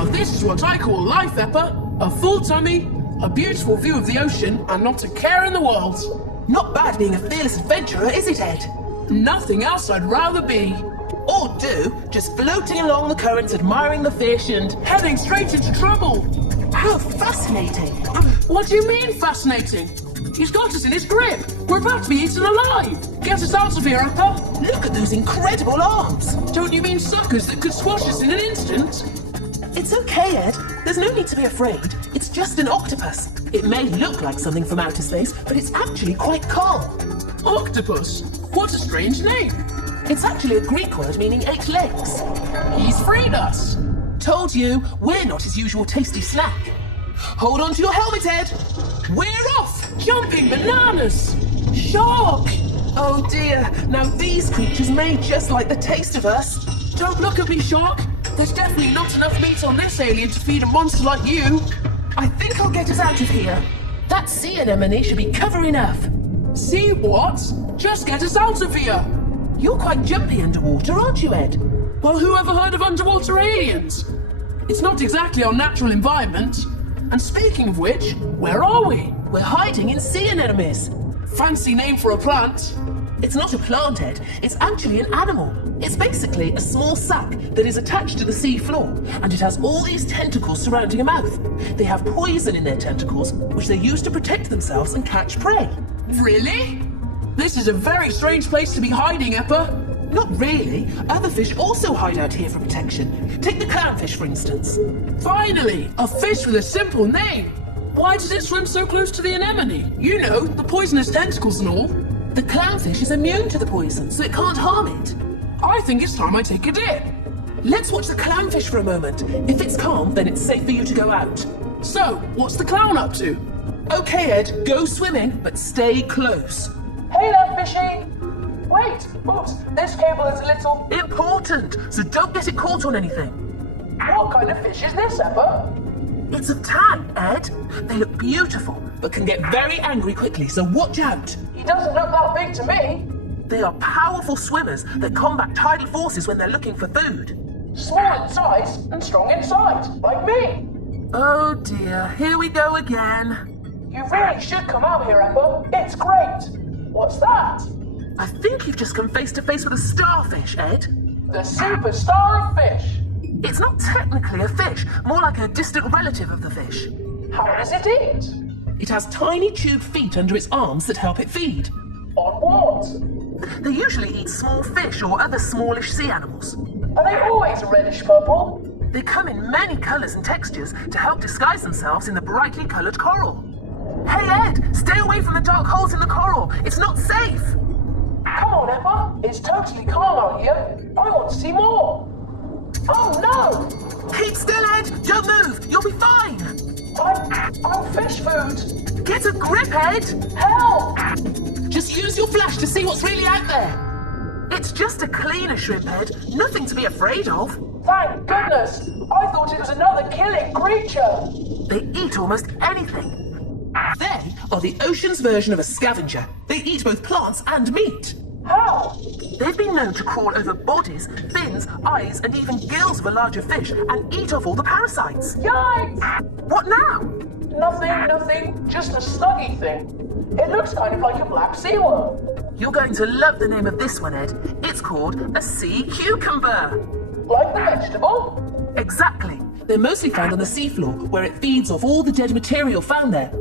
Now this is what I call life, Eppa. A full tummy, a beautiful view of the ocean, and not a care in the world. Not bad being a fearless adventurer, is it, Ed? Nothing else I'd rather be. Or do, just floating along the currents, admiring the fish and... Heading straight into trouble. How fascinating! What do you mean, fascinating? He's got us in his grip. We're about to be eaten alive. Get us out of here, Eppa. Look at those incredible arms! Don't you mean suckers that could squash us in an instant? It's okay, Ed. There's no need to be afraid. It's just an octopus. It may look like something from outer space, but it's actually quite calm. Octopus? What a strange name. It's actually a Greek word meaning 8 legs. He's freed us. Told you, we're not his usual tasty snack. Hold on to your helmet, Ed. We're off! Jumping bananas! Shark! Oh dear, now these creatures may just like the taste of us. Don't look at me, Shark. There's definitely not enough meat on this alien to feed a monster like you. I think I'll get us out of here. That sea anemone should be cover enough. See what? Just get us out of here. You're quite jumpy underwater, aren't you, Ed? Well, who ever heard of underwater aliens? It's not exactly our natural environment. And speaking of which, where are we? We're hiding in sea anemones. Fancy name for a plant. It's not a plant, Ed. It's actually an animal. It's basically a small sac that is attached to the sea floor, and it has all these tentacles surrounding a mouth. They have poison in their tentacles, which they use to protect themselves and catch prey. Really? This is a very strange place to be hiding, Eppa. Not really. Other fish also hide out here for protection. Take the clownfish, for instance. Finally, a fish with a simple name. Why does it swim so close to the anemone? You know, the poisonous tentacles and all. The clownfish is immune to the poison, so it can't harm it. I think it's time I take a dip. Let's watch the clownfish for a moment. If it's calm, then it's safe for you to go out. So, what's the clown up to? Okay, Ed, go swimming, but stay close. Hey there, fishy! Wait, oops, this cable is a little... Important, so don't get it caught on anything. What kind of fish is this, Eppa? It's a tang, Ed. They look beautiful, but can get very angry quickly, so watch out. He doesn't look that big to me. They are powerful swimmers that combat tidal forces when they're looking for food. Small in size and strong inside, like me. Oh dear, here we go again. You really should come out here, Eppa. It's great. What's that? I think you've just come face to face with a starfish, Ed. The superstar of fish. It's not technically a fish, more like a distant relative of the fish. How does it eat? It has tiny tube feet under its arms that help it feed. On what? They usually eat small fish or other smallish sea animals. Are they always reddish purple? They come in many colours and textures to help disguise themselves in the brightly coloured coral. Hey Ed, stay away from the dark holes in the coral. It's not safe. Come on, Eppa. It's totally calm out here. I want to see more. Oh no! Keep still, Ed. Don't move. You'll be fine. I'm fish food. Get a grip, Ed. Help! Just use your flash to see what's really out there. It's just a cleaner shrimp, Ed. Nothing to be afraid of. Thank goodness. I thought it was another killing creature. They eat almost anything. They are the ocean's version of a scavenger. They eat both plants and meat. How? They've been known to crawl over bodies, fins, eyes, and even gills of a larger fish and eat off all the parasites. Yikes! What now? Nothing. Just a snuggy thing. It looks kind of like a black sea worm. You're going to love the name of this one, Ed. It's called a sea cucumber. Like the vegetable? Exactly. They're mostly found on the seafloor, where it feeds off all the dead material found there.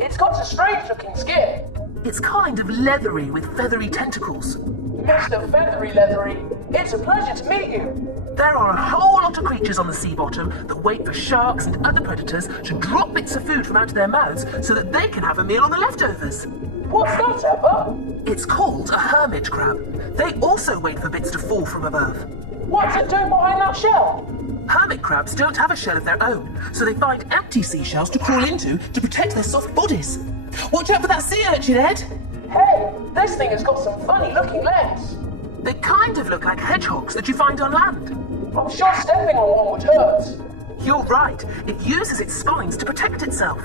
It's got a strange-looking skin. It's kind of leathery with feathery tentacles. Mr. Feathery Leathery, it's a pleasure to meet you. There are a whole lot of creatures on the sea bottom that wait for sharks and other predators to drop bits of food from out of their mouths so that they can have a meal on the leftovers. What's that, Eppa? It's called a hermit crab. They also wait for bits to fall from above. What's it doing behind that shell? Hermit crabs don't have a shell of their own, so they find empty seashells to crawl into to protect their soft bodies. Watch out for that sea urchin, Ed! Hey, this thing has got some funny-looking legs. They kind of look like hedgehogs that you find on land. I'm sure stepping on one would hurt. You're right. It uses its spines to protect itself.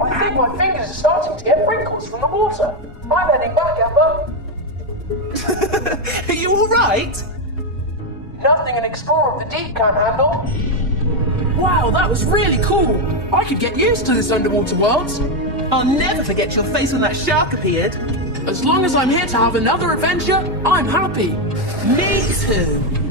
I think my fingers are starting to get wrinkles from the water. I'm heading back, Eppa. Are you all right? Nothing an explorer of the deep can't handle. Wow, that was really cool. I could get used to this underwater world. I'll never forget your face when that shark appeared. As long as I'm here to have another adventure, I'm happy. Me too.